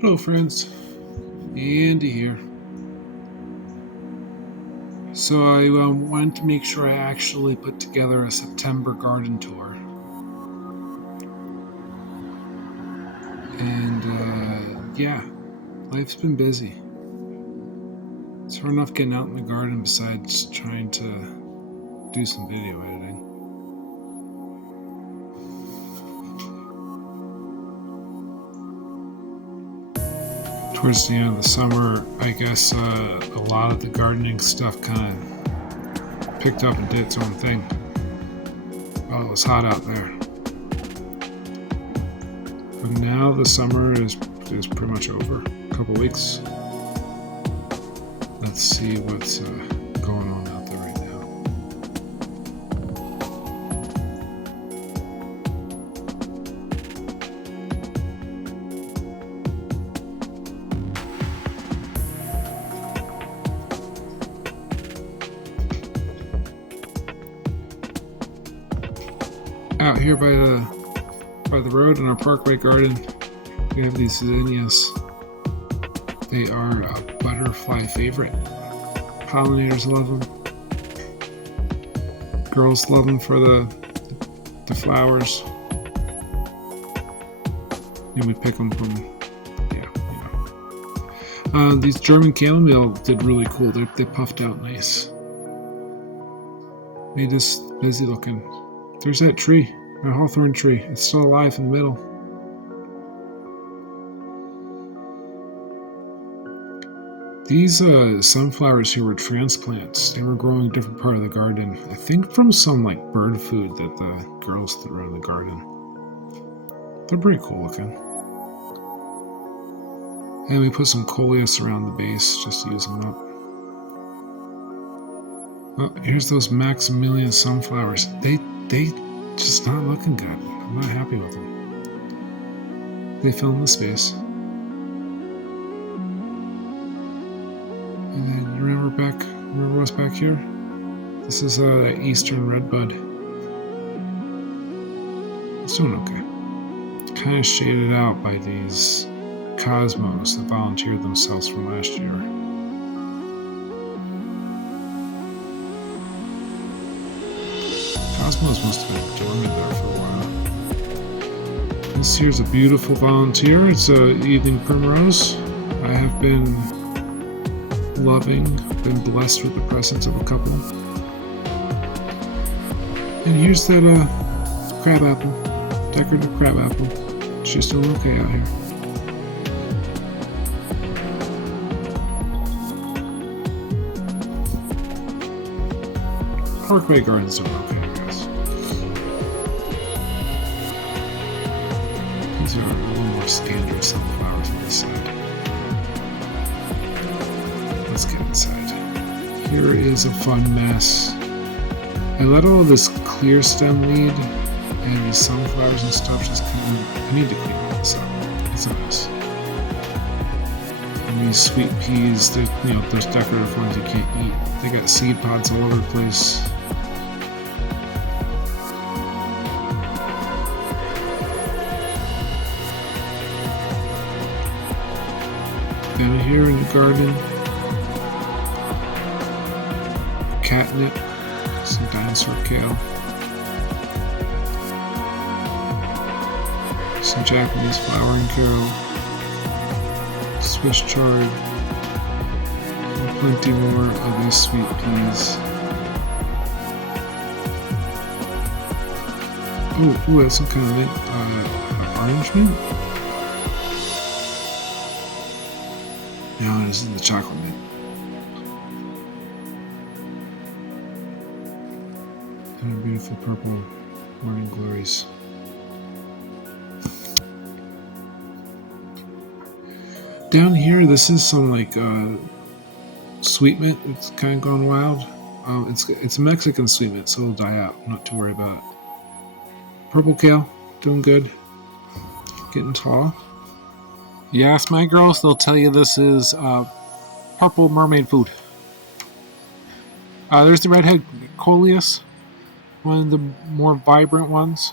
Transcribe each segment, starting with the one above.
Hello friends, Andy here. So I wanted to make sure I actually put together a September garden tour. And yeah, life's been busy. It's hard enough getting out in the garden besides trying to do some video editing. Towards the end of the summer, I guess a lot of the gardening stuff kind of picked up and did its own thing while it was hot out there. But now the summer is pretty much over. A couple weeks. Let's see what's going on out there right now. Out here by the road in our Parkway Garden, we have these zinnias. They are a butterfly favorite. Pollinators love them. Girls love them for the flowers. And we pick them from, these German chamomile did really cool. They puffed out nice. Made us busy looking. There's that tree, a hawthorn tree. It's still alive in the middle. These sunflowers here were transplants. They were growing in a different part of the garden. I think from some bird food that the girls threw in the garden. They're pretty cool looking. And we put some coleus around the base just to use them up. Well, here's those Maximilian sunflowers. They just not looking good. I'm not happy with them. They fill in the space. And then remember what's back here? This is Eastern Redbud. It's doing okay. Kind of shaded out by these cosmos that volunteered themselves from last year. Cosmos must have been dormant there for a while. This here's a beautiful volunteer. It's a evening primrose. I have been been blessed with the presence of a couple. And here's that crabapple, decorative crabapple. She's doing okay out here. Parkway Garden's doing okay, I guess. These are a little more standard sunflowers on this side. Let's get inside. Here is a fun mess. I let all of this clear stem lead and these sunflowers and stuff just I need to clean all this up. It's a mess. And these sweet peas, those decorative ones you can't eat. They got seed pods all over the place. Down here in the garden, catnip, some dinosaur kale, some Japanese flowering carol, Swiss chard, and plenty more of these sweet peas. Ooh, that's some kind of mint, orange mint? No, this is the chocolate mint. And beautiful purple morning glories. Down here, this is some sweet mint. It's kind of gone wild. It's Mexican sweet mint, so it'll die out. Not to worry about it. Purple kale, doing good. Getting tall. You ask my girls, they'll tell you this is purple mermaid food. There's the redhead coleus, one of the more vibrant ones.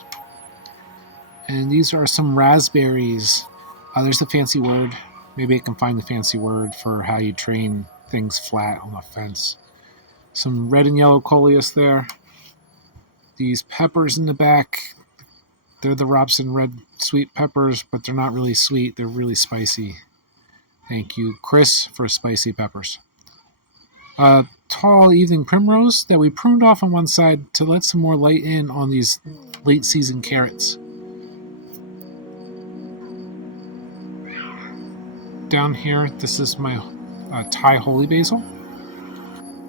And these are some raspberries. There's a fancy word. Maybe I can find the fancy word for how you train things flat on a fence. Some red and yellow coleus there. These peppers in the back. They're the Robson red sweet peppers, but they're not really sweet. They're really spicy. Thank you, Chris, for spicy peppers. Tall evening primrose that we pruned off on one side to let some more light in on these late season carrots. Down here, this is my Thai holy basil.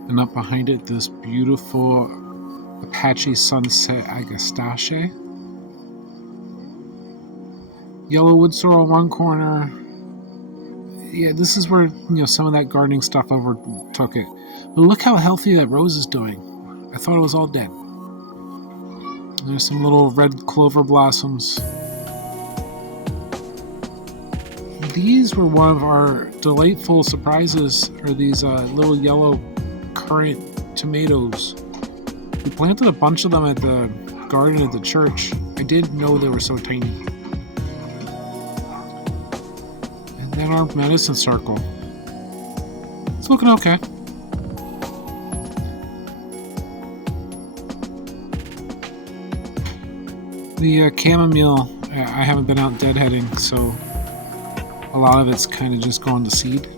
And up behind it, this beautiful Apache sunset agastache. Yellow wood sorrel one corner. Yeah, this is where some of that gardening stuff overtook it. But look how healthy that rose is doing. I thought it was all dead. There's some little red clover blossoms. These were one of our delightful surprises, are these little yellow currant tomatoes. We planted a bunch of them at the garden at the church. I didn't know they were so tiny. And then our medicine circle. It's looking okay. The chamomile, I haven't been out deadheading, so a lot of it's kind of just going to seed.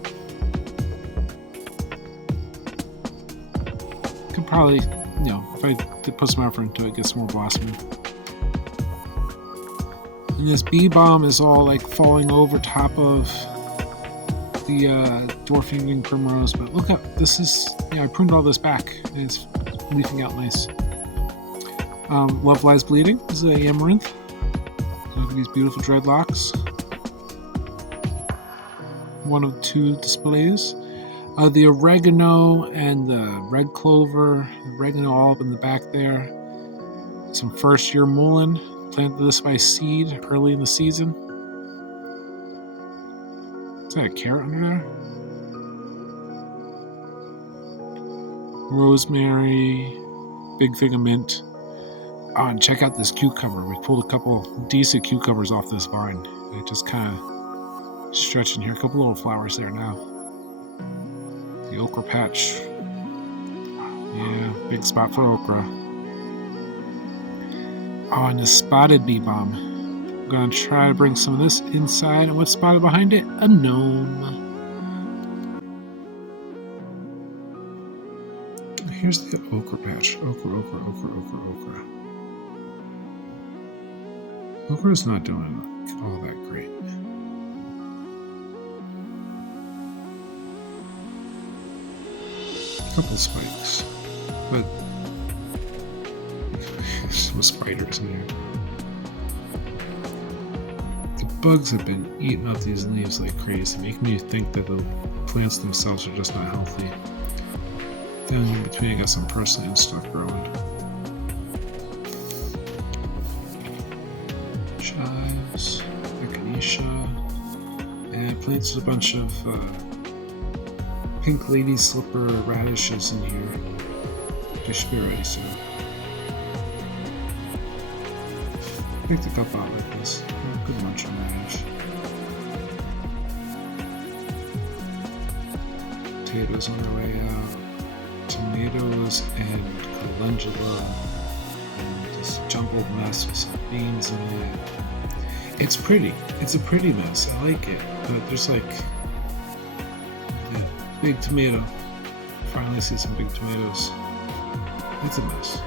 Could probably, if I did put some effort into it, get some more blossoming. And this bee balm is all like falling over top of the dwarf evening primrose, but look at this is, I pruned all this back, and it's leafing out nice. Love Lies Bleeding. This is a amaranth. Look at these beautiful dreadlocks. One of two displays. The oregano and the red clover. Oregano all up in the back there. Some first year mullein. Planted this by seed early in the season. Is that a carrot under there? Rosemary. Big thing of mint. Oh, and check out this cucumber. We pulled a couple decent cucumbers off this vine. It just kind of stretching here. A couple little flowers there now. The okra patch. Yeah, big spot for okra. Oh, and the spotted bee balm. I'm going to try to bring some of this inside. And what's spotted behind it? A gnome. Here's the okra patch. Okra. Okra's not doing all that great. A couple spikes, but some spiders in here. The bugs have been eating up these leaves like crazy, making me think that the plants themselves are just not healthy. Down here between, I got some purslane stuff growing. Chives, echinacea, and I planted a bunch of pink lady slipper radishes in here. They should be ready soon. Picked a couple out like this. Good lunch on radish. Potatoes on their way out. Tomatoes and calendula. And this jumbled mess with some beans in it. It's pretty. It's a pretty mess. I like it. But there's like big tomato. Finally see some big tomatoes. It's a mess.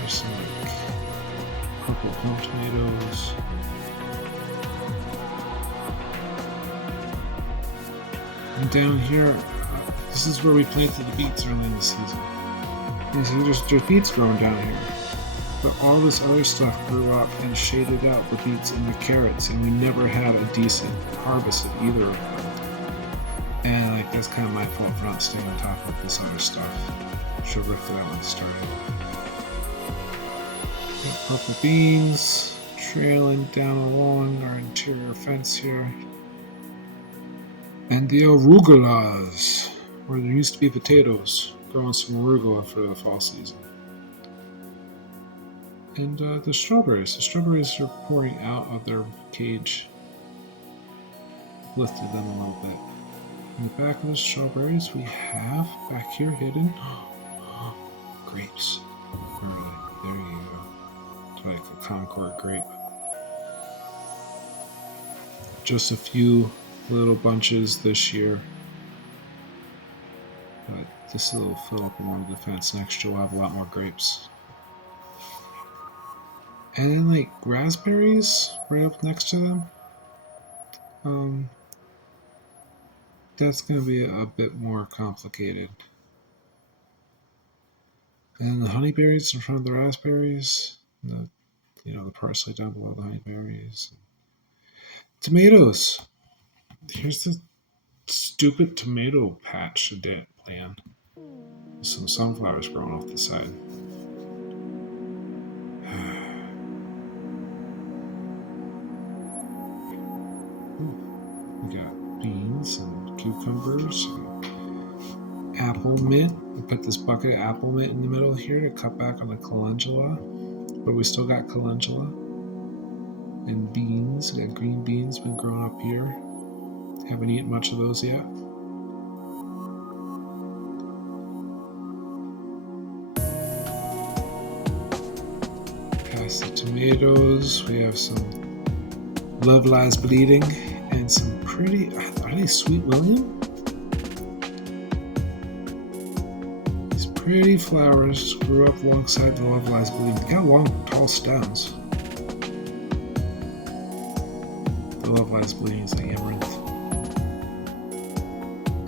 There's some like purple plum tomatoes. And down here, this is where we planted the beets early in the season. And so there's beets growing down here. But all this other stuff grew up and shaded out the beets and the carrots, and we never had a decent harvest of either of them. And like that's kind of my fault for not staying on top of this other stuff. Should have ripped it out when it started. Got purple beans trailing down along our interior fence here. And the arugulas, where there used to be potatoes, growing some arugula for the fall season. And the strawberries. The strawberries are pouring out of their cage. Lifted them a little bit. In the back of the strawberries, we have back here hidden grapes. Where are they? There you go. It's like a Concord grape. Just a few little bunches this year. But this will fill up along the fence. Next year we'll have a lot more grapes. And then like raspberries right up next to them. That's going to be a bit more complicated. And the honeyberries in front of the raspberries. The parsley down below the honeyberries. Tomatoes. Here's the stupid tomato patch plan. Some sunflowers growing off the side. We got beans and cucumbers and apple mint. We put this bucket of apple mint in the middle here to cut back on the calendula, but we still got calendula. And beans. We got green beans been growing up here. Haven't eaten much of those yet. Past the tomatoes, we have some Love Lies Bleeding and some pretty, are they Sweet William? These pretty flowers grew up alongside the Love Lies Bleeding. They got long, tall stems. The Love Lies Bleeding is like amaranth.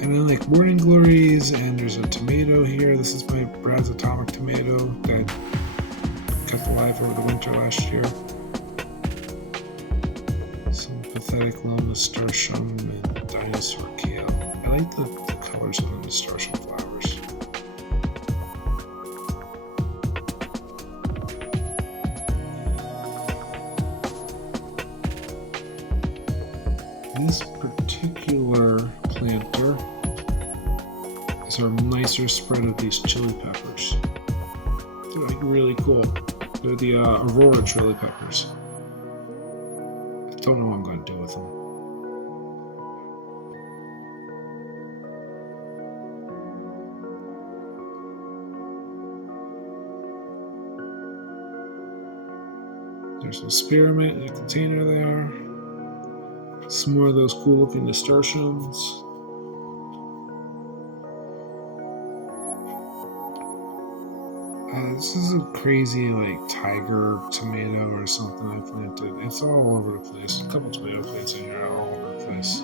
And then like Morning Glories, and there's a tomato here. This is my Brad's Atomic Tomato that kept alive over the winter last year. Some pathetic low nasturtium and dinosaur kale. I like the colors of the nasturtium flowers. This particular planter is our nicer spread of these chili peppers. They're like really cool. They're the Aurora chili peppers. I don't know what I'm going to do with them. There's some spearmint in a container there. Some more of those cool looking nasturtiums. This is a crazy like tiger tomato or something I planted. It's all over the place. A couple tomato plants in here all over the place.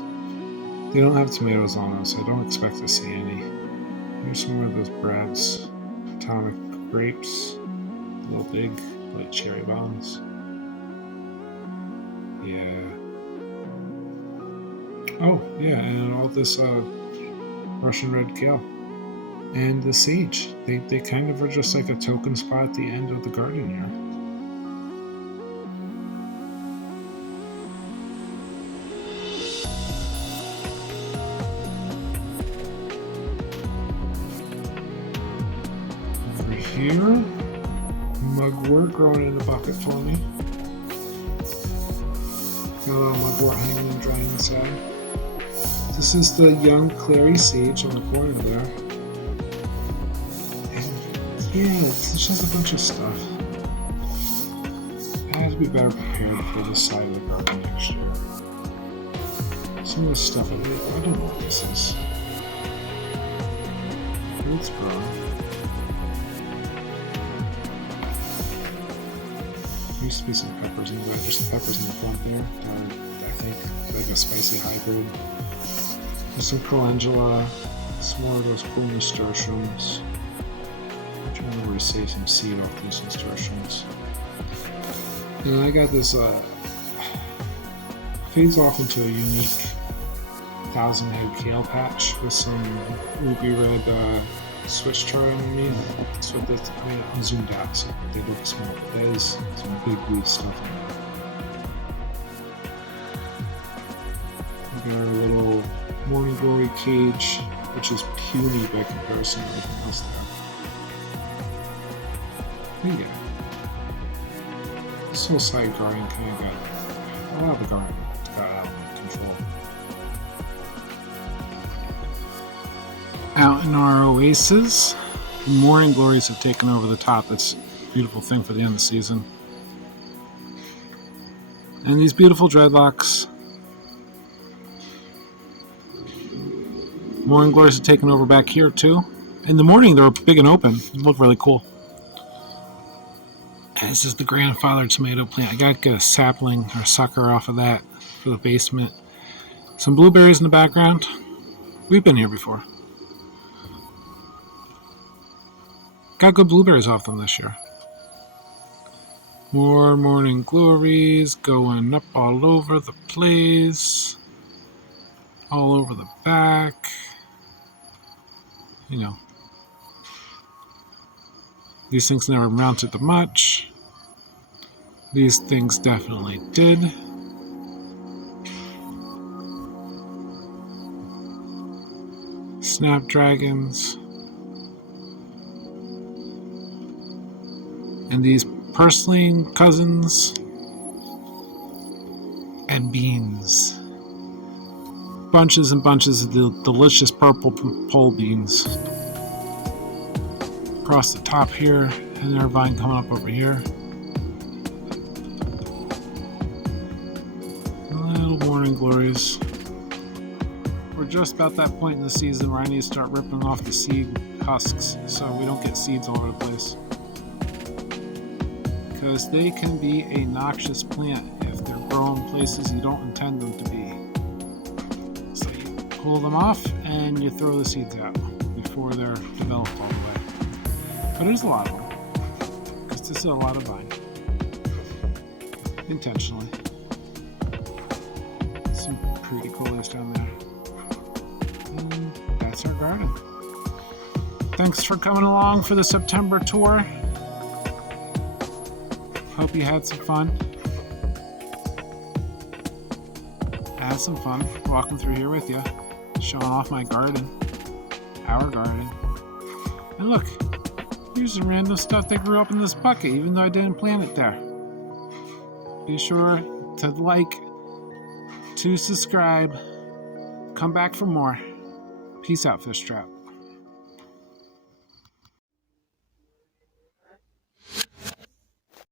They don't have tomatoes on them, so I don't expect to see any. Here's some more of those Brad's Atomic grapes. A little big, like cherry bombs. Yeah. Oh, yeah, and all this Russian red kale. And the sage. They kind of are just like a token spot at the end of the garden here. Over here, mugwort growing in a bucket for me. Got a little mugwort hanging and drying inside. This is the young clary sage on the corner there. Yeah, it's just a bunch of stuff. I have to be better prepared for this side of the garden next year. Some of this stuff, I don't know what this is. It's brown. There used to be some peppers in there. There's some peppers in the front there. I think like a spicy hybrid. There's some calendula. Some more of those cool nasturtiums. I'm trying to remember to save some seed off these nasturtiums. And I got this fades off into a unique 1,000 head kale patch with some ruby red switch chart underneath. So that's, I mean, I'm zoomed out, so they look small, but that is some big weed stuff in there. We got our little morning glory cage, which is puny by comparison to everything else there. Yeah. This whole side garden kind of got, a lot of the garden got out of control. Out in our Oasis, the morning glories have taken over the top. It's a beautiful thing for the end of the season. And these beautiful dreadlocks. Morning glories have taken over back here too. In the morning, they're big and open. They look really cool. And this is the grandfather tomato plant. I gotta get a sapling or sucker off of that for the basement. Some blueberries in the background. We've been here before. Got good blueberries off them this year. More morning glories going up all over the place. All over the back. You know. These things never mounted to much. These things definitely did. Snapdragons. And these purslane cousins. And beans. Bunches and bunches of the delicious purple pole beans. Across the top here, and their vine coming up over here. Little morning glories. We're just about that point in the season where I need to start ripping off the seed husks so we don't get seeds all over the place. Because they can be a noxious plant if they're growing places you don't intend them to be. So you pull them off and you throw the seeds out before they're developed all the way. But there's a lot of them, because this is a lot of vine. Intentionally. Some pretty coolers down there. And that's our garden. Thanks for coming along for the September tour. Hope you had some fun. I had some fun walking through here with you, showing off my garden, our garden. And look, here's some random stuff that grew up in this bucket, even though I didn't plant it there. Be sure to like, to subscribe, come back for more. Peace out, Fish Trap.